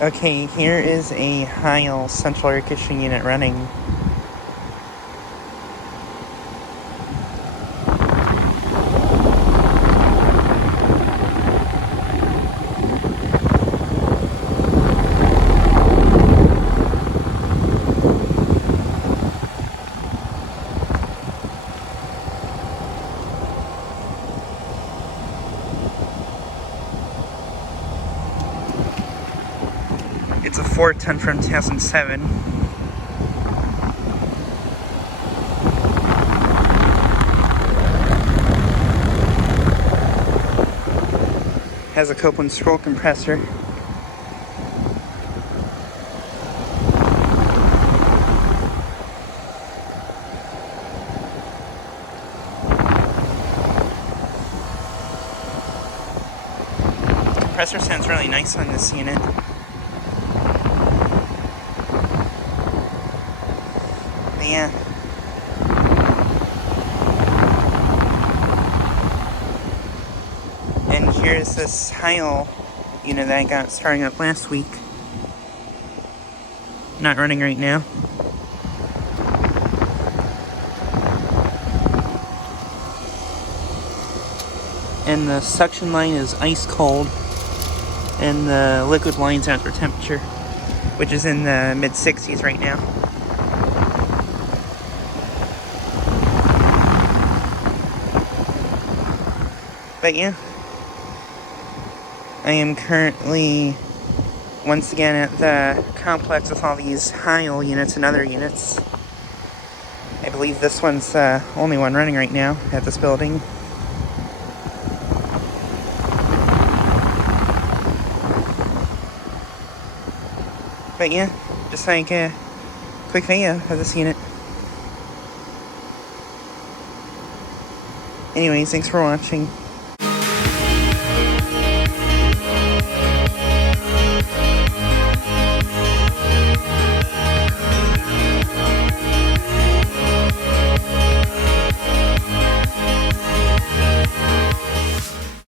Okay, here is a Heil central air conditioning unit running. It's a 410 from 2007. Has a Copeland scroll compressor. Compressor sounds really nice on this unit. But yeah. And here's this Heil unit that I got starting up last week. Not running right now. And the suction line is ice cold. And the liquid line's at their temperature, which is in the mid-60s right now. But yeah, I am currently once again at the complex with all these Heil units and other units. I believe this one's the only one running right now at this building. But yeah, just like a quick video of this unit. Anyways, thanks for watching.